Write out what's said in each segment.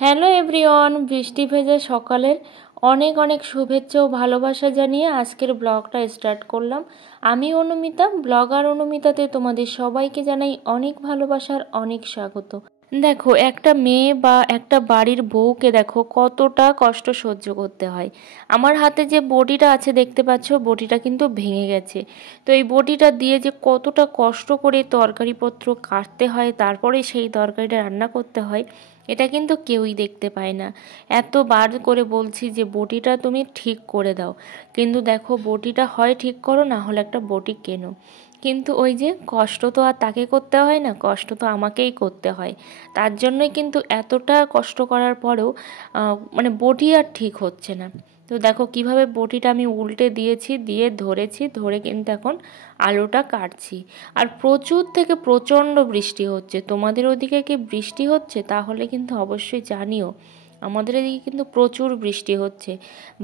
Hello everyone, বৃষ্টি ভেজা সকালের অনেক অনেক শুভেচ্ছা ও ভালোবাসা জানিয়ে আজকের ব্লগটা স্টার্ট করলাম। আমি অনুমিতা, ব্লগার অনুমিতাতে তোমাদের সবাইকে জানাই অনেক ভালোবাসার অনেক স্বাগত। দেখো, একটা মেয়ে বা একটা বাড়ির বউকে দেখো কতটা কষ্ট সহ্য করতে হয়। আমার হাতে যে বটিটা আছে দেখতে পাচ্ছ, বটিটা কিন্তু ভেঙে গেছে। তো এই বটিটা দিয়ে যে কতটা কষ্ট করে তরকারিপত্র কাটতে হয়, তারপরে সেই তরকারিটা রান্না করতে হয়, এটা কিন্তু কেউই দেখতে পায় না। এতবার করে বলছি যে বটিটা তুমি ঠিক করে দাও, কিন্তু দেখো বটিটা হয় ঠিক করো, না হলে একটা বটি কেনো। কিন্তু ওই যে কষ্ট তো আর তাকে করতে হয় না, কষ্ট তো আমাকেই করতে হয়। তার জন্যই কিন্তু এতটা কষ্ট করার পরেও মানে বটি আর ঠিক হচ্ছে না। তো দেখো কিভাবে বটিটা আমি উল্টে দিয়েছি, দিয়ে ধরেছি, ধরে কিন্তু এখন আলুটা কাটছি। আর প্রচুর থেকে প্রচণ্ড বৃষ্টি হচ্ছে। তোমাদের ওদিকে কি বৃষ্টি হচ্ছে? তাহলে কিন্তু অবশ্যই জানিও। আমাদের এদিকে কিন্তু প্রচুর বৃষ্টি হচ্ছে,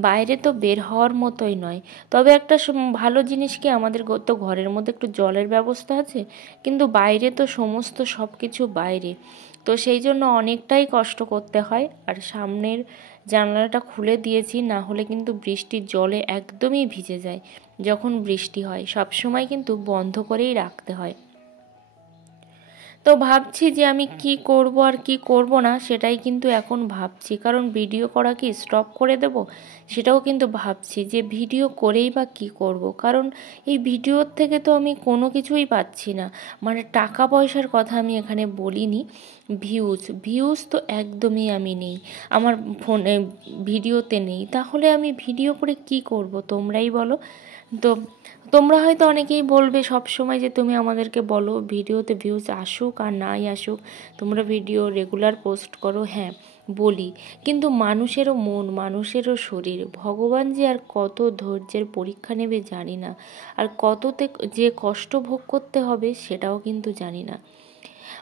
বাইরে তো বের হওয়ার মতোই নয়। তবে একটা ভালো জিনিস কি, আমাদের তো ঘরের মধ্যে একটু জলের ব্যবস্থা আছে, কিন্তু বাইরে তো সমস্ত সব কিছু বাইরে। তো সেই জন্য অনেকটাই কষ্ট করতে হয়। আর সামনের জানালাটা খুলে দিয়েছি, না হলে কিন্তু বৃষ্টির জলে একদমই ভিজে যায়। যখন বৃষ্টি হয় সব সময় কিন্তু বন্ধ করেই রাখতে হয়। তো ভাবছি যে আমি কি করব আর কি করব না, সেটাই কিন্তু এখন ভাবছি। কারণ ভিডিও করা কি স্টপ করে দেব, সেটাও কিন্তু ভাবছি যে ভিডিও করেই বা কি করব। কারণ এই ভিডিওর থেকে তো আমি কোনো কিছুই পাচ্ছি না। মানে টাকা পয়সার কথা আমি এখানে বলিনি, ভিউজ ভিউজ তো একদমই আমি নেই, আমার ফোনে ভিডিওতে নেই। তাহলে আমি ভিডিও করে কি করব, তোমরাই বলো। তো তোমরা হয়তো অনেকেই বলবে সব সময় যে তুমি আমাদেরকে বলো ভিডিওতে ভিউজ আসুক আর নাই আসুক, তোমরা ভিডিও রেগুলার পোস্ট করো। হ্যাঁ, বলি, কিন্তু মানুষেরও মন, মানুষেরও শরীর, ভগবান যে আর কত ধৈর্যের পরীক্ষা নেবে জানি না, আর কততে যে কষ্ট ভোগ করতে হবে সেটাও কিন্তু জানি না।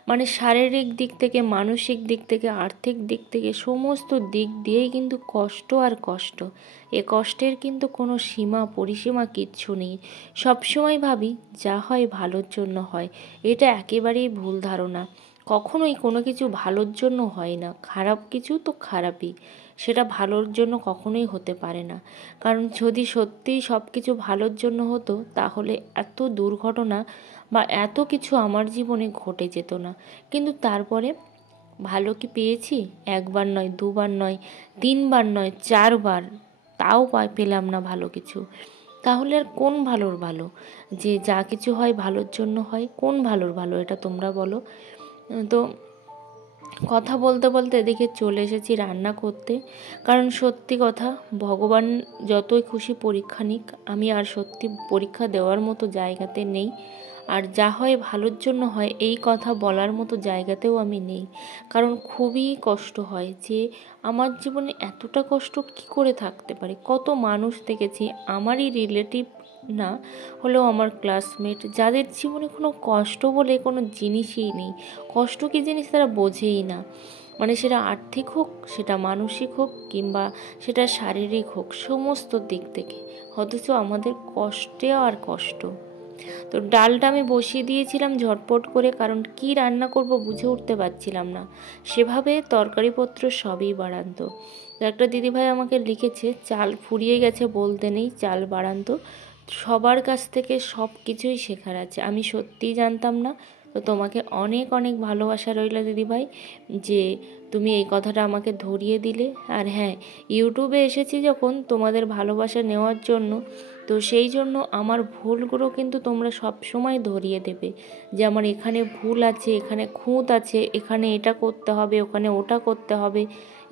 মানে শারীরিক দিক থেকে, মানসিক দিক থেকে, আর্থিক দিক থেকে, সমস্ত দিক দিয়েই কিন্তু কষ্ট আর কষ্ট। এ কষ্টের কিন্তু কোনো সীমা পরিসীমা কিচ্ছু নেই। সবসময় ভাবি যা হয় ভালোর জন্য হয়, এটা একেবারেই ভুল ধারণা। কখনোই কোনো কিছু ভালোর জন্য হয় না, খারাপ কিছু তো খারাপই, সেটা ভালোর জন্য কখনোই হতে পারে না। কারণ যদি সত্যিই সব কিছু ভালোর জন্য হতো, তাহলে এত দুর্ঘটনা বা এত কিছু আমার জীবনে ঘটে যেত না। কিন্তু তারপরে ভালো কি পেয়েছি? একবার নয়, দুবার নয়, তিনবার নয়, চারবার, তাও পেলাম না ভালো কিছু। তাহলে আর কোন ভালোর ভালো? যে যা কিছু হয় ভালোর জন্য হয়, কোন ভালোর ভালো এটা তোমরা বলো তো। কথা বলতে বলতে এদিকে চলে এসেছি রান্না করতে। কারণ সত্যি কথা, ভগবান যতই খুশি পরীক্ষা নিক, আমি আর সত্যি পরীক্ষা দেওয়ার মতো জায়গাতে নেই। আর যা হয় ভালোর জন্য হয়, এই কথা বলার মতো জায়গাতেও আমি নেই। কারণ খুবই কষ্ট হয় যে আমার জীবনে এতটা কষ্ট কি করে থাকতে পারে। কত মানুষ দেখেছি, আমারই রিলেটিভ না হলেও আমার ক্লাসমেট, যাদের জীবনে কোনো কষ্ট বলে কোনো জিনিসই নেই। কষ্ট কী জিনিস তারা বোঝেই না। মানে সেটা আর্থিক হোক, সেটা মানসিক হোক, কিংবা সেটা শারীরিক হোক, সমস্ত দিক থেকে। অথচ আমাদের কষ্টে আর কষ্ট। তো ডালটা আমি বসিয়ে দিয়েছিলাম ঝটপট করে, কারণ কি রান্না করব বুঝে উঠতে পারছিলাম না। সেভাবে তরকারিপত্র সবই বাড়ান্ত। তো একটা দিদিভাই আমাকে লিখেছে চাল ফুরিয়ে গেছে, বলতে নেই চাল বাড়ান্ত। সবার কাছ থেকে সব কিছুই শেখার আছে, আমি সত্যিই জানতাম না। তো তোমাকে অনেক অনেক ভালোবাসা রইল দিদিভাই, যে তুমি এই কথাটা আমাকে ধরিয়ে দিলে। আর হ্যাঁ, ইউটিউবে এসেছি যখন তোমাদের ভালোবাসা নেওয়ার জন্য, তো সেই জন্য আমার ভুলগুলো কিন্তু তোমরা সব সময় ধরিয়ে দেবে, যে আমার এখানে ভুল আছে, এখানে খুঁত আছে, এখানে এটা করতে হবে, ওখানে ওটা করতে হবে।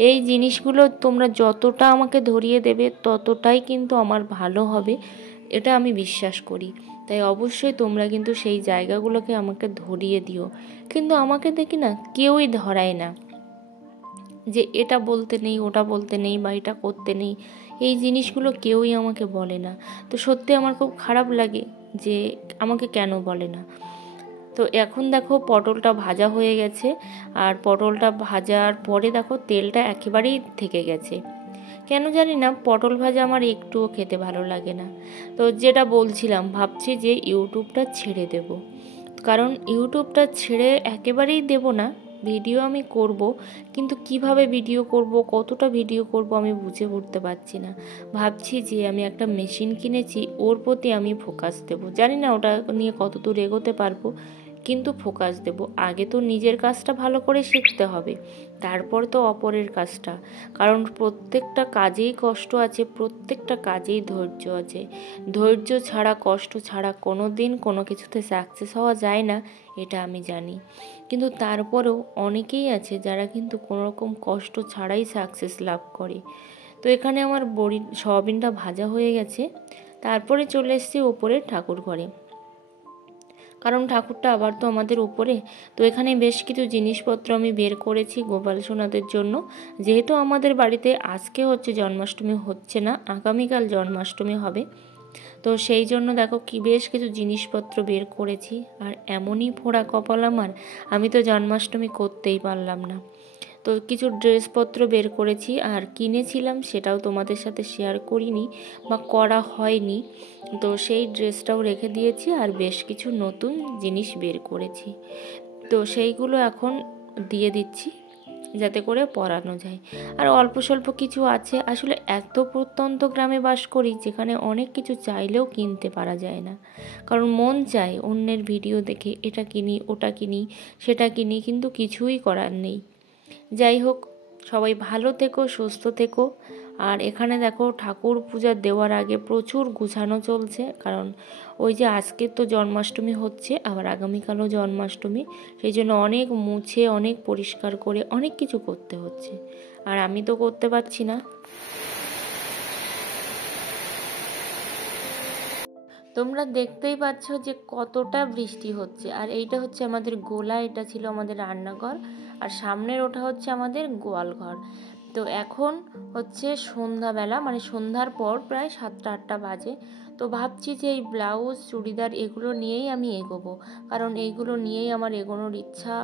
এই জিনিসগুলো তোমরা যতটা আমাকে ধরিয়ে দেবে, ততটাই কিন্তু আমার ভালো হবে, এটা আমি বিশ্বাস করি। তাই অবশ্যই তোমরা কিন্তু সেই জায়গাগুলোকে আমাকে ধরিয়ে দিও। কিন্তু আমাকে দেখি না কেউই ধরায় না, যে এটা বলতে নেই, ওটা বলতে নেই, বা এটা করতে নেই, এই জিনিসগুলো কেউই আমাকে বলে না। তো সত্যি আমার খুব খারাপ লাগে যে আমাকে কেন বলে না। তো এখন দেখো পটলটা ভাজা হয়ে গেছে, আর পটলটা ভাজার পরে দেখো তেলটা একেবারেই থেকে গেছে। কেন জানি না পটল ভাজা আমার একটুও খেতে ভালো লাগে না। তো যেটা বলছিলাম, ভাবছি যে ইউটিউবটা ছেড়ে দেব। কারণ ইউটিউবটা ছেড়ে একেবারেই দেব না, ভিডিও আমি করব, কিন্তু কিভাবে ভিডিও করব, কতটা ভিডিও করব আমি বুঝে উঠতে পারছি না। ভাবছি যে আমি একটা মেশিন কিনেছি, ওর প্রতি আমি ফোকাস দেবো। জানি না ওটা নিয়ে কত দূর এগোতে পারবো, কিন্তু ফোকাস দেব। আগে তো নিজের কাজটা ভালো করে শিখতে হবে, তারপর তো অপরের কাজটা। কারণ প্রত্যেকটা কাজেই কষ্ট আছে, প্রত্যেকটা কাজেই ধৈর্য আছে। ধৈর্য ছাড়া, কষ্ট ছাড়া কোনো দিন কোনো কিছুতে সাকসেস হওয়া যায় না, এটা আমি জানি। কিন্তু তারপরেও অনেকেই আছে যারা কিন্তু কোনো রকম কষ্ট ছাড়াই সাকসেস লাভ করে। তো এখানে আমার সয়াবিনটা ভাজা হয়ে গেছে। তারপরে চলে এসেছি ওপরে ঠাকুর ঘরে, কারণ ঠাকুরটা আবার তো আমাদের উপরে। তো এখানে বেশ কিছু জিনিসপত্র আমি বের করেছি গোপাল সোনাদের জন্য। যেহেতু আমাদের বাড়িতে আজকে হচ্ছে জন্মাষ্টমী, হচ্ছে না, আগামীকাল জন্মাষ্টমী হবে। তো সেই জন্য দেখো কি বেশ কিছু জিনিসপত্র বের করেছি। আর এমনই ফোড়া কপাল আমার, আমি তো জন্মাষ্টমী করতেই পারলাম না। তো কিছু ড্রেসপত্র বের করেছি, আর কিনেছিলাম সেটাও তোমাদের সাথে শেয়ার করিনি বা করা হয়নি। তো সেই ড্রেসটাও রেখে দিয়েছি, আর বেশ কিছু নতুন জিনিস বের করেছি। তো সেইগুলো এখন দিয়ে দিচ্ছি যাতে করে পরানো যায়। আর অল্প স্বল্প কিছু আছে। আসলে এত প্রত্যন্ত গ্রামে বাস করি যেখানে অনেক কিছু চাইলেও কিনতে পারা যায় না, কারণ মন চায় অন্যের ভিডিও দেখে এটা কিনি, ওটা কিনি, সেটা কিনি, কিন্তু কিছুই করার নেই। যাই হোক, সবাই ভালো থেকো, সুস্থ থেকো। আর এখানে দেখো ঠাকুর পূজা দেওয়ার আগে প্রচুর গুছানো চলছে, কারণ ওই যে আজকে তো জন্মাষ্টমী হচ্ছে, আবার আগামীকালও জন্মাষ্টমী। সেই জন্য অনেক মুছে, অনেক পরিষ্কার করে অনেক কিছু করতে হচ্ছে, আর আমি তো করতে পারছি না। তোমরা দেখতেই পাচ্ছ যে কতটা বৃষ্টি হচ্ছে। আর এইটা হচ্ছে আমাদের গোলা, এটা ছিল আমাদের রান্নাঘর, আর সামনের ওটা হচ্ছে আমাদের গোয়ালঘর। তো এখন হচ্ছে সন্ধ্যাবেলা, মানে সন্ধ্যার পর প্রায় 7টা-8টা বাজে। তো ভাবছি যে এই ব্লাউজ, চুড়িদার এগুলো নিয়েই আমি এগোবো, কারণ এইগুলো নিয়েই আমার এগোনোর ইচ্ছা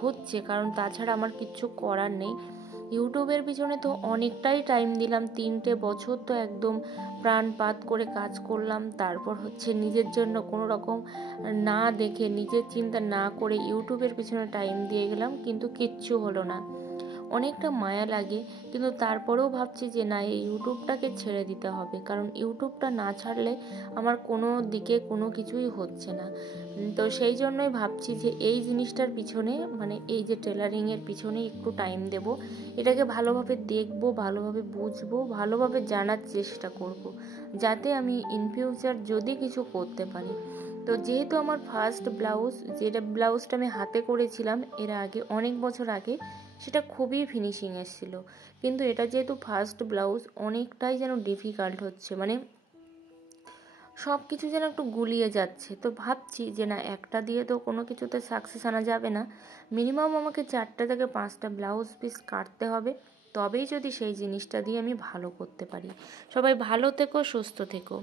হচ্ছে, কারণ তাছাড়া আমার কিচ্ছু করার নেই। ইউটিউবের পিছনে তো অনেকটাই টাইম দিলাম, 3টে বছর তো একদম প্রাণপাত করে কাজ করলাম। তারপর হচ্ছে নিজের জন্য কোনো রকম না দেখে, নিজের চিন্তা না করে ইউটিউবের পিছনে টাইম দিয়ে গেলাম, কিন্তু কিচ্ছু হলো না। অনেকটা মায়া লাগে, কিন্তু তারপরেও ভাবছি যে না, এই ইউটিউবটাকে ছেড়ে দিতে হবে, কারণ ইউটিউবটা না ছাড়লে আমার কোনো দিকে কোনো কিছুই হচ্ছে না। তো সেই জন্যই ভাবছি যে এই জিনিসটার পিছনে, মানে এই যে টেলারিংয়ের পিছনে একটু টাইম দেব, এটাকে ভালোভাবে দেখব, ভালোভাবে বুঝবো, ভালোভাবে জানার চেষ্টা করব, যাতে আমি ইন ফিউচার যদি কিছু করতে পারি। তো যেহেতু আমার ফার্স্ট ব্লাউজ, যেটা ব্লাউজটা আমি হাতে করেছিলাম এর আগে, অনেক বছর আগে, সেটা খুবই ফিনিশিং এসেছিলো, কিন্তু এটা যেহেতু ফার্স্ট ব্লাউজ, অনেকটাই যেন ডিফিকাল্ট হচ্ছে, মানে সব কিছু যেন একটু গুলিয়ে যাচ্ছে। তো ভাবছি যে না, একটা দিয়ে তো কোনো কিছুতে সাকসেস আনা যাবে না, মিনিমাম আমাকে 4টে থেকে 5টা ব্লাউজ পিস কাটতে হবে, তবেই যদি সেই জিনিসটা দিয়ে আমি ভালো করতে পারি। সবাই ভালো থেকো, সুস্থ থেকো।